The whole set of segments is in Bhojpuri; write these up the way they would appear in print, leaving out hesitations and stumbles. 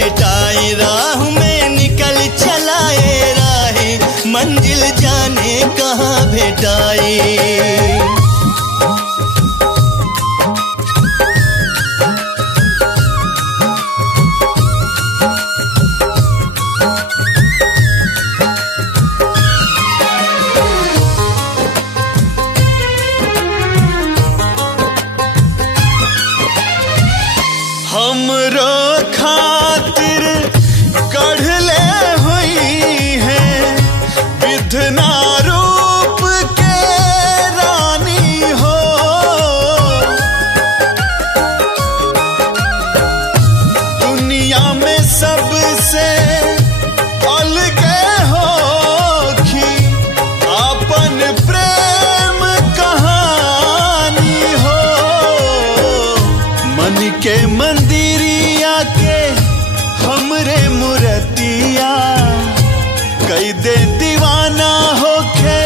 भेटाई, राह में निकल चलाए राही, मंजिल जाने कहाँ भेटाई। हमरो खातिर गढ़ले हुई है विधना रूप के रानी हो, दुनिया में सबसे अलगे होखी अपन प्रेम कहानी हो। मन के मंदिरिया के हमरे मूर्तिया कई दे दीवाना होके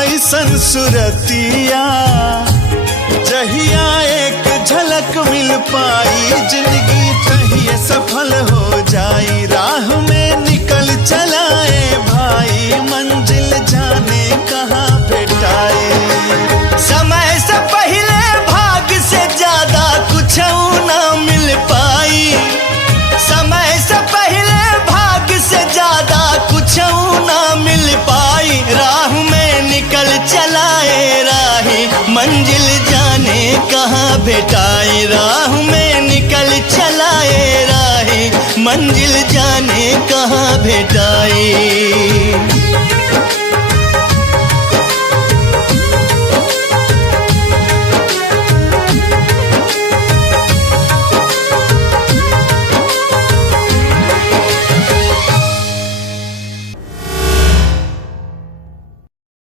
ऐसन सुरतिया, जहिया एक झलक मिल पाई जिंदगी कहिए सफल हो जाई। राह में निकल चलाए भाई, मंजिल जाने कहाँ भेटाई। समय से पहले भाग्य से ज्यादा कुछ ना मिल पाई, समय से पहले भाग्य से ज्यादा कुछ ना मिल पाई। राह में निकल चलाए राही, मंजिल जाने कहाँ भेटाई। राह में निकल चलाए राही, मंजिल जाने कहाँ भेटाई।